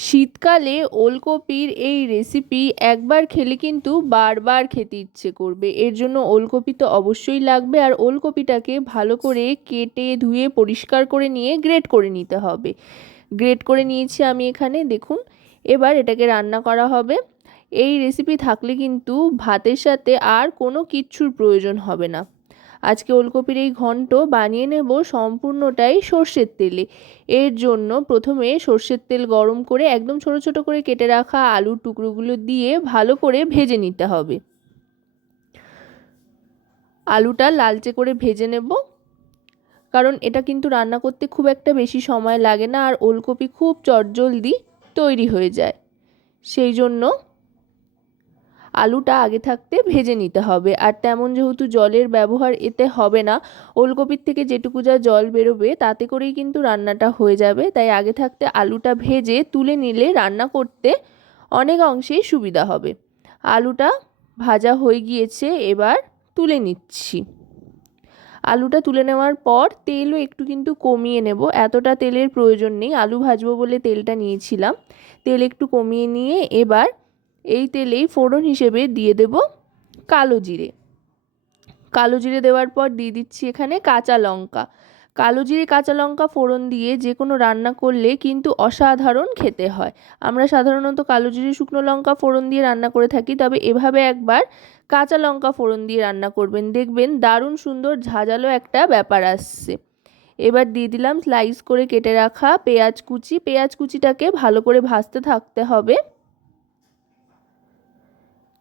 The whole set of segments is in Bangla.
শীতকালে ওলকপির এই রেসিপি একবার খেলে কিন্তু বারবার খেতে ইচ্ছে করবে। এর জন্য ওলকপি তো অবশ্যই লাগবে আর ওলকপিটাকে ভালো করে কেটে, ধুয়ে, পরিষ্কার করে নিয়ে গ্রেট করে নিতে হবে। গ্রেট করে নিয়েছি আমি এখানে, দেখুন। এবার এটাকে রান্না করা হবে। এই রেসিপি থাকলে কিন্তু ভাতের সাথে আর কোনো কিচ্ছুর প্রয়োজন হবে না। আজকে ওলকপির এই ঘন্ট বানিয়ে নেব সম্পূর্ণটাই সর্ষের তেলে। এর জন্য প্রথমে সর্ষের তেল গরম করে একদম ছোট ছোট করে কেটে রাখা আলুর টুকরোগুলো দিয়ে ভালো করে ভেজে নিতে হবে। আলুটা লালচে করে ভেজে নেব। কারণ এটা কিন্তু রান্না করতে খুব একটা বেশি সময় লাগে না আর ওলকপি খুব চটজলদি তৈরি হয়ে যায়। সেই জন্য আলুটা আগে থাকতে ভেজে নিতে হবে। আর তেমন যেহেতু জলের ব্যবহার এতে হবে না, ওলকপির থেকে যেটুকু যা জল বেরোবে তাতে করেই কিন্তু রান্নাটা হয়ে যাবে। তাই আগে থাকতে আলুটা ভেজে তুলে নিলে রান্না করতে অনেক অংশেই সুবিধা হবে। আলুটা ভাজা হয়ে গিয়েছে, এবার তুলে নিচ্ছি। আলুটা তুলে নেওয়ার পর তেলও একটু কিন্তু কমিয়ে নেব। এতটা তেলের প্রয়োজন নেই। আলু ভাজবো বলে তেলটা নিয়েছিলাম। তেল একটু কমিয়ে নিয়ে এবার এই তেলেই ফোড়ন হিসেবে দিয়ে দেব কালো জিরে। কালো জিরে দেওয়ার পর দিয়ে দিচ্ছি এখানে কাঁচা লঙ্কা। কালো জিরে, কাঁচা লঙ্কা ফোড়ন দিয়ে যে কোনো রান্না করলে কিন্তু অসাধারণ খেতে হয়। আমরা সাধারণত কালো জিরে, শুকনো লঙ্কা ফোড়ন দিয়ে রান্না করে থাকি, তবে এভাবে একবার কাঁচা লঙ্কা ফোড়ন দিয়ে রান্না করবেন। দেখবেন দারুণ সুন্দর ঝাঁঝালো একটা ব্যাপার আসছে। এবার দিয়ে দিলাম স্লাইস করে কেটে রাখা পেঁয়াজ কুচি। পেঁয়াজ কুচিটাকে ভালো করে ভাজতে থাকতে হবে।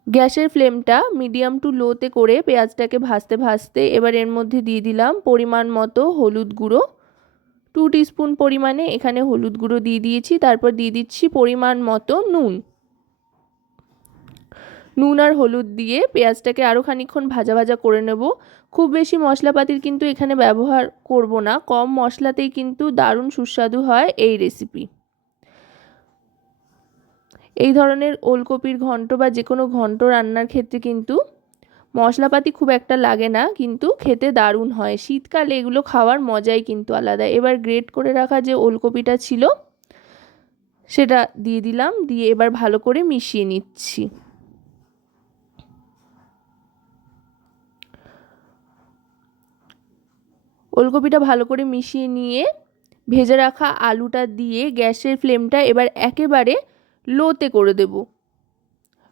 গ্যাসের ফ্লেমটা মিডিয়াম টু লোতে করে পেঁয়াজটাকে ভাজতে ভাজতে এবার এর মধ্যে দিয়ে দিলাম পরিমাণ মতো হলুদ গুঁড়ো। টু টিস্পুন পরিমাণে এখানে হলুদ গুঁড়ো দিয়ে দিয়েছি, তারপর দিয়ে দিচ্ছি পরিমাণ মতো নুন। নুন আর হলুদ দিয়ে পেঁয়াজটাকে আরও খানিক্ষণ ভাজা ভাজা করে নেব। খুব বেশি মশলাপাতির কিন্তু এখানে ব্যবহার করব না, কম মশলাতেই কিন্তু দারুণ সুস্বাদু হয় এই রেসিপি এই ধরনের ওলকপির ঘন্ট বা যে কোনো ঘন্ট রান্নার ক্ষেত্রে কিন্তু মশলাপাতি খুব একটা লাগে না, কিন্তু খেতে দারুণ হয়। শীতকালে এগুলো খাওয়ার মজাই কিন্তু আলাদা। এবার গ্রেট করে রাখা যে ওলকপিটা ছিল, সেটা দিয়ে দিলাম, দিয়ে এবার ভালো করে মিশিয়ে নিচ্ছি। ওলকপিটা ভালো করে মিশিয়ে নিয়ে ভেজে রাখা আলুটা দিয়ে গ্যাসের ফ্লেমটা এবার একেবারে লোতে করে দেব।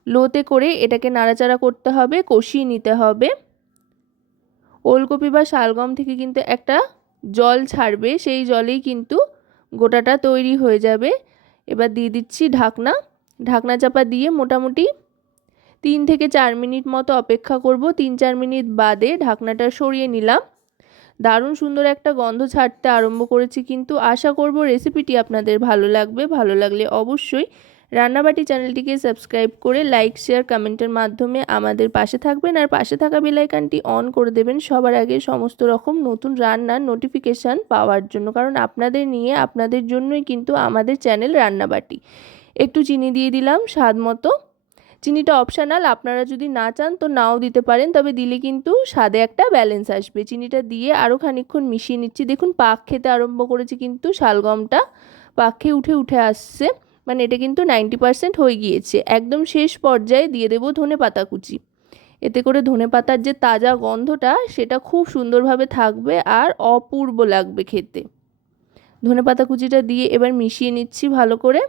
লোতে করে এটাকে নাড়াচাড়া করতে হবে, কষিয়ে নিতে হবে। ওলকপি বা শালগম থেকে কিন্তু একটা জল ছাড়বে, সেই জলেই কিন্তু গোটাটা তৈরি হয়ে যাবে। এবার দিয়ে দিচ্ছি ঢাকনা। ঢাকনা চাপা দিয়ে মোটামুটি তিন থেকে চার মিনিট মতো অপেক্ষা করব। তিন চার মিনিট বাদে ঢাকনাটা সরিয়ে নিলাম। দারুণ সুন্দর একটা গন্ধ ছাড়তে আরম্ভ করেছি কিন্তু আশা করব রেসিপিটি আপনাদের ভালো লাগবে। ভালো লাগলে অবশ্যই রান্নাবাটি চ্যানেলটিকে সাবস্ক্রাইব করে লাইক, শেয়ার, কমেন্টের মাধ্যমে আমাদের পাশে থাকবেন। আর পাশে থাকা বেলাইকানটি অন করে দেবেন সবার আগে সমস্ত রকম নতুন রান্নার নোটিফিকেশান পাওয়ার জন্য। কারণ আপনাদের নিয়ে, আপনাদের জন্যই কিন্তু আমাদের চ্যানেল রান্নাবাটি। একটু চিনি দিয়ে দিলাম স্বাদ মতো। চিনিটা অপশানাল আপনারা যদি না চান তো নাও দিতে পারেন, তবে দিলে কিন্তু স্বাদে একটা ব্যালেন্স আসবে। চিনিটা দিয়ে আরও খানিক্ষণ মিশিয়ে নিচ্ছি। দেখুন, পাক খেতে আরম্ভ করেছি কিন্তু শালগমটা। পাক খেয়ে উঠে উঠে আসছে। মানে এটা কিন্তু নাইনটি পারসেন্ট হয়ে গিয়েছে। একদম শেষ পর্যায়ে দিয়ে দেবো ধনে পাতা কুচি। এতে করে ধনে পাতার যে তাজা গন্ধটা, সেটা খুব সুন্দরভাবে থাকবে আর অপূর্ব লাগবে খেতে। ধনে পাতা কুচিটা দিয়ে এবার মিশিয়ে নিচ্ছি ভালো করে।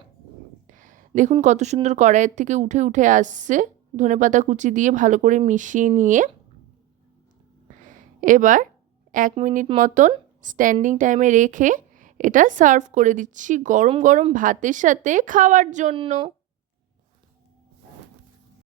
দেখুন কত সুন্দর কড়াইয়ের থেকে উঠে উঠে আসছে। ধনে পাতা কুচি দিয়ে ভালো করে মিশিয়ে নিয়ে এবার এক মিনিট মতন স্ট্যান্ডিং টাইমে রেখে এটা সার্ভ করে দিচ্ছি গরম গরম ভাতের সাথে খাওয়ার জন্য।